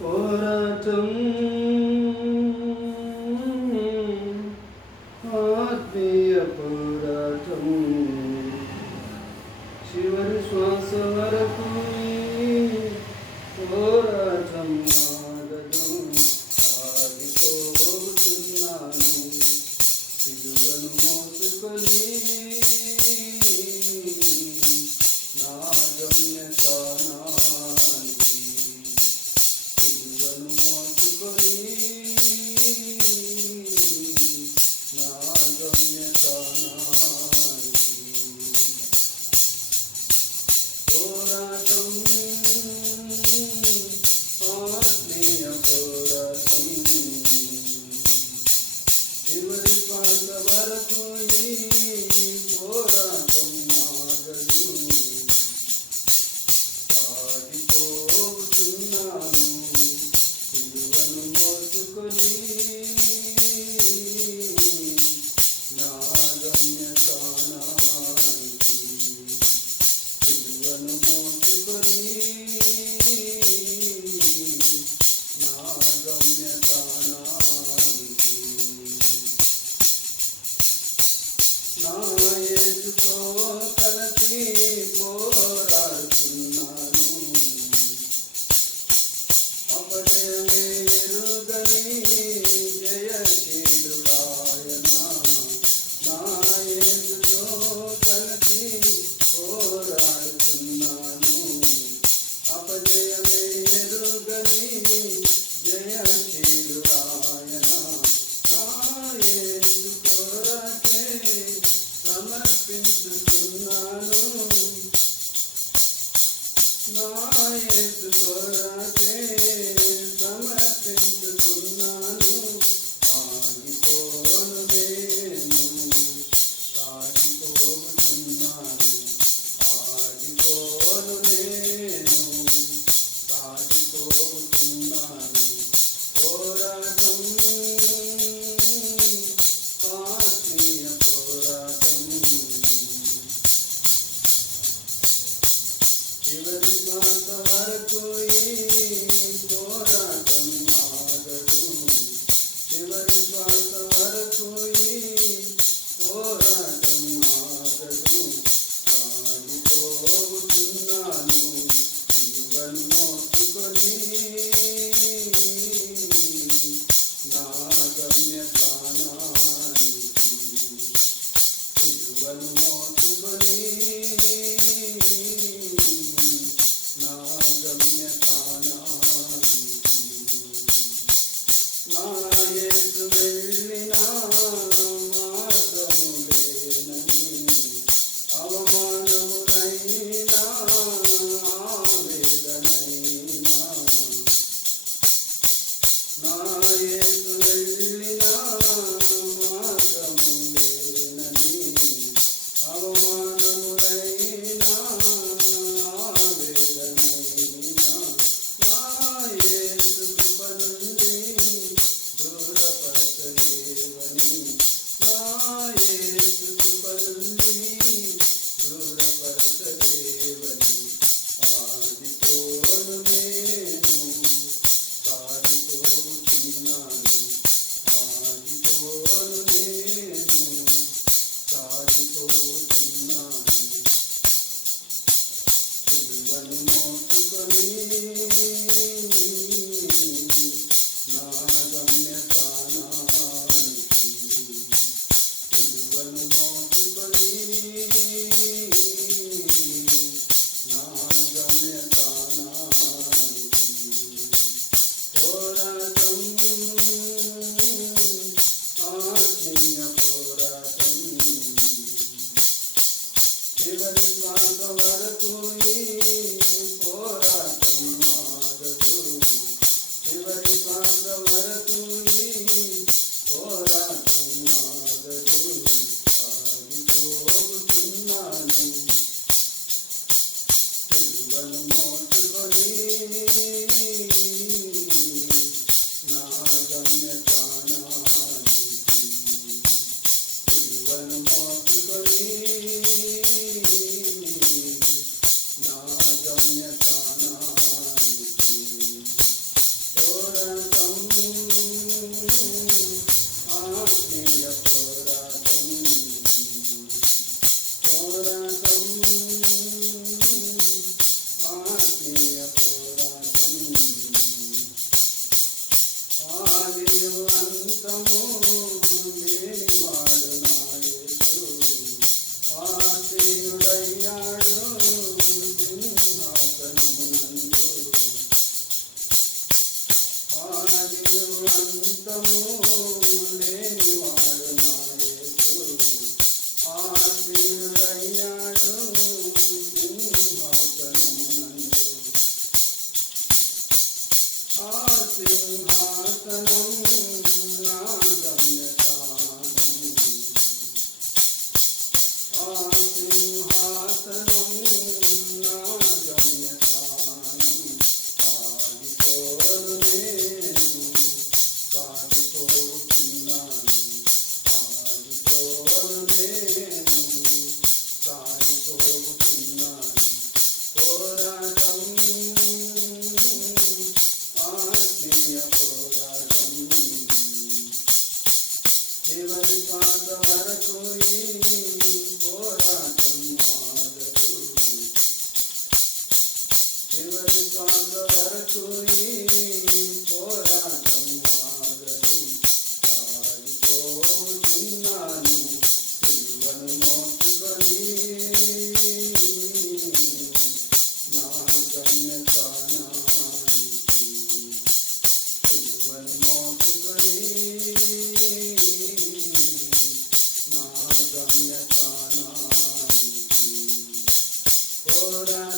పోరాటం ఆత్మీయ పోరాటం. చివరి శ్వాస వరకు పోరాటం ఆగటం ఆగిపోతున్నాను. సిలువను మోసుకొని Do it. me. Deus. Rabbim Hasan పోరాటం